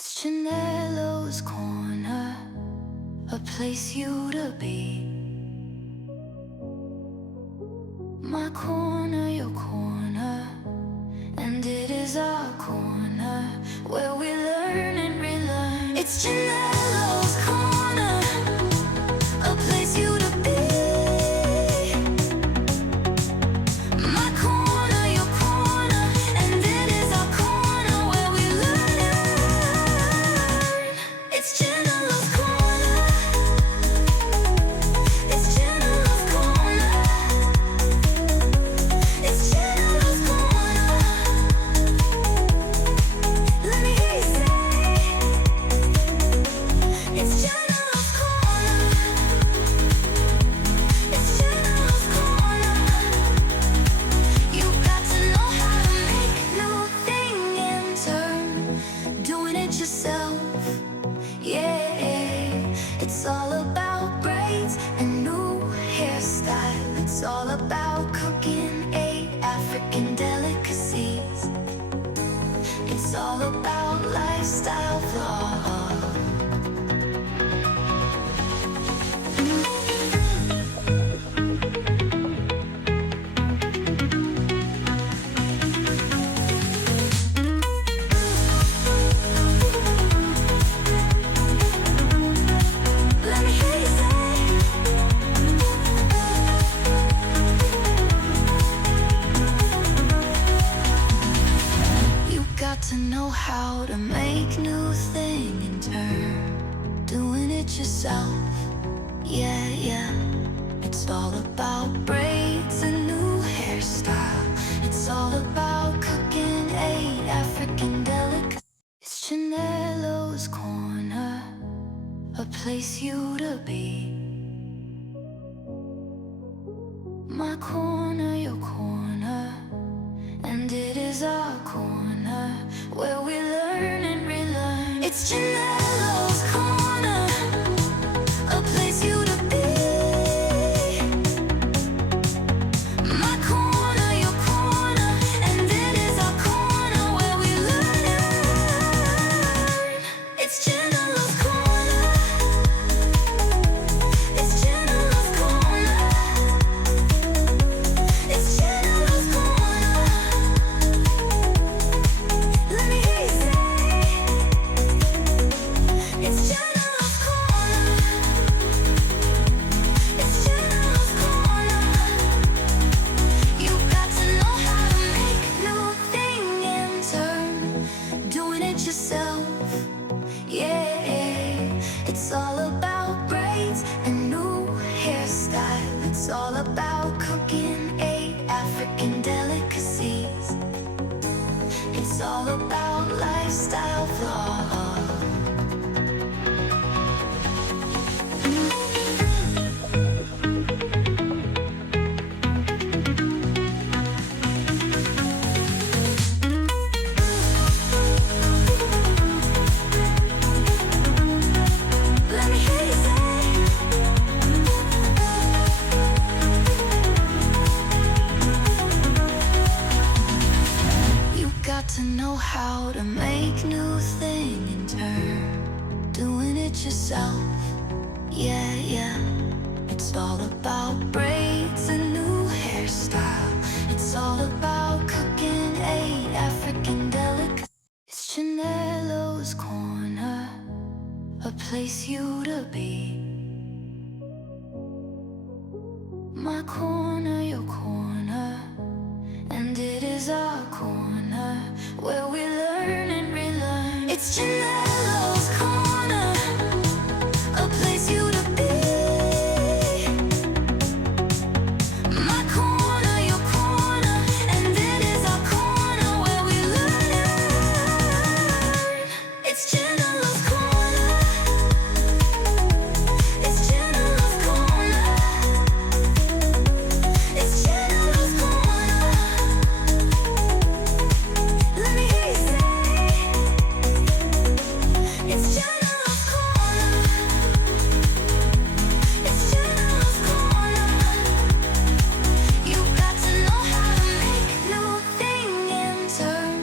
It's CHINELO'S corner, a place you to be. My corner, your corner, and it is our corner where we learn and relearn. It's CHINELO'S corner, a place you to be. My corner, your corner, and it is our corner where we learn and relearn. It's CHINELO'S corner. It's CHINELO'S corner. It's CHINELO'S corner. Let me hear you say, it's CHINELO'S corner. It's CHINELO'S corner. You got to know how to make new thing in turn, doing it yourself. Yeah, it's all about braids and new hairstyle. It's all about cooking 8 African delicacies. It's all about lifestyle vlog. Let me hear you say, you got to know how to make new thing in turn, doing it yourself. Yeah, it's all about braids and new hairstyle. It's all about cooking 8 African delicacies. It's CHINELO'S corner, a place you to be. My corner, your corner, and it is our corner where we learn and relearn. It's CHINELO'S corner, a place you to be. My corner, your corner, and it is our corner where we learn and relearn. It's CHINELO'S corner. It's CHINELO'S corner. It's CHINELO'S corner. Let me hear you say, it's CHINELO'S corner. It's CHINELO'S corner. You got to know how to make new thing in turn, doing it yourself. Yeah, it's all about braids and new hairstyle. It's all about cooking 8 African delicacies. It's all about lifestyle vlog. Let me hear you say, you got to know how to make new thing in turn, doing it yourself. Yeah, it's all about braids and new hairstyle. It's all about cooking 8 African delicacies. It's CHINELO'S corner, a place you to be. My corner, your corner, and it is our corner where we learn and relearn. It's CHINELO'S corner, a place you to be. My corner, your corner, and it is our corner where we learn and relearn. It's CHINELO'S corner. It's CHINELO'S corner. It's CHINELO'S corner. Let me hear you say, it's CHINELO'S corner. It's CHINELO'S corner. You got to know how to make new thing in turn,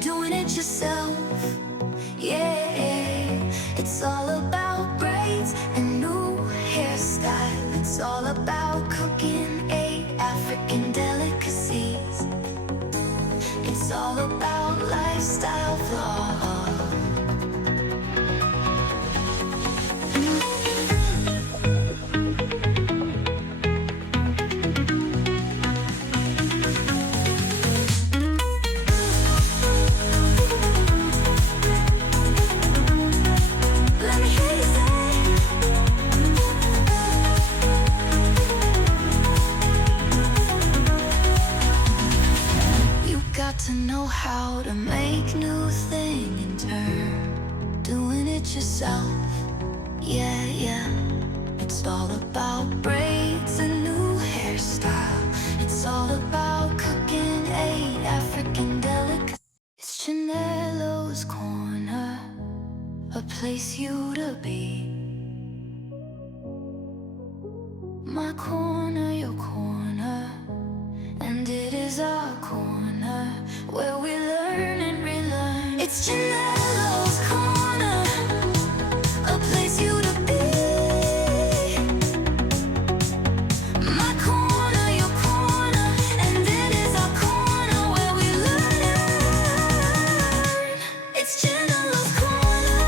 doing it yourself. Yeah. It's all about braids and new hairstyle. It's all about cooking 8 African delicacies. It's all about lifestyle vlog. To know how to make new thing in turn, doing it yourself, yeah, yeah. It's all about braids and new hairstyle. It's all about cooking 8 African delicacies. It's CHINELO'S Corner, a place you to be. My corner, your corner, and it is our corner where we learn and relearn. It's CHINELO'S Corner, a place you to be. My corner, your corner, and it is our corner where we learn and learn. It's CHINELO'S Corner.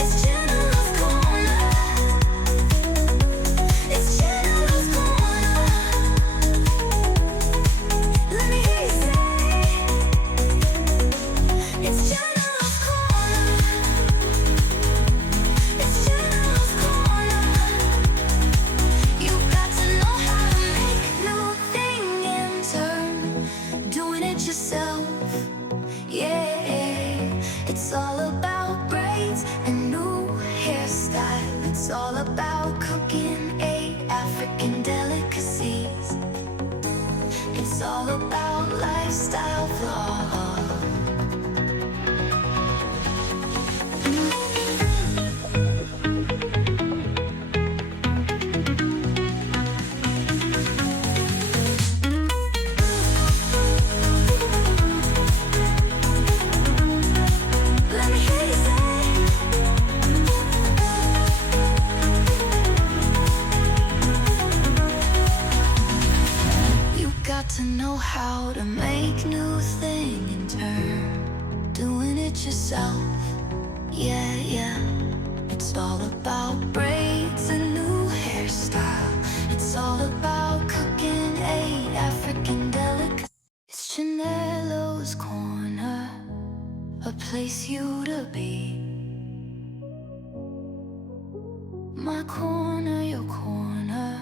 It's CHINELO'S Corner. It's CHINELO'S Corner. Let me hear you say, it's CHINELO'S Corner. It's CHINELO'S Corner. You got to know how to make new thing in turn, doing it yourself, yeah. It's all about braids and new hairstyle. It's all about cooking 8 African delicacies. It's all about lifestyle vlog. Let me hear you say, you got to know how to make new thing in turn, doing it yourself, yeah, yeah. It's all about braids and new hairstyle. It's all about cooking 8 African delicacies. It's CHINELO'S Corner, a place you to be. My corner, your corner,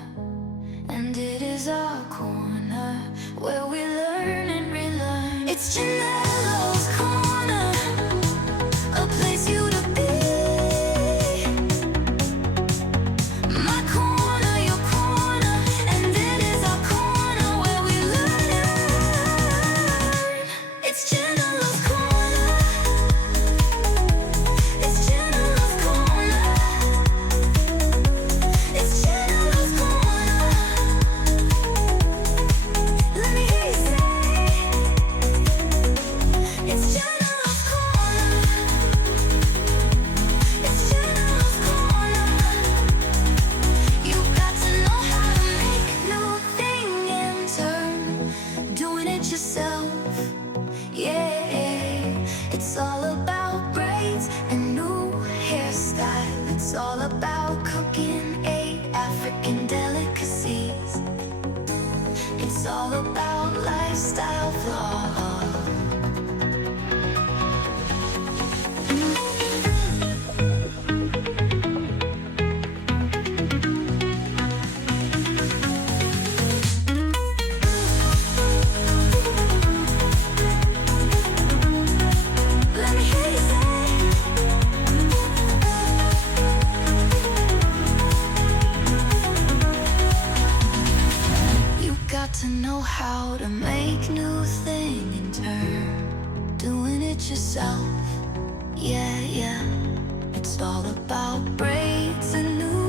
and it is our corner where we learn and relearn. It's CHINELO'S Corner, a place you to be. My corner, your corner, and it is our corner where we learn and learn. It's CHINELO'S Corner. It's CHINELO'S Corner. It's CHINELO''s Corner. Let me hear you say, it's CHINELO''s Corner. It's CHINELO''s Corner. You got to know how to make new thing in turn, doing it yourself, yeah. It's all about braids and new hairstyle. It's all about cooking 8 African delicacies. It's all about lifestyle vlog. Let me hear you say, you got to know how to make new thing in turn, doing it yourself, yeah, yeah. It's all about braids and new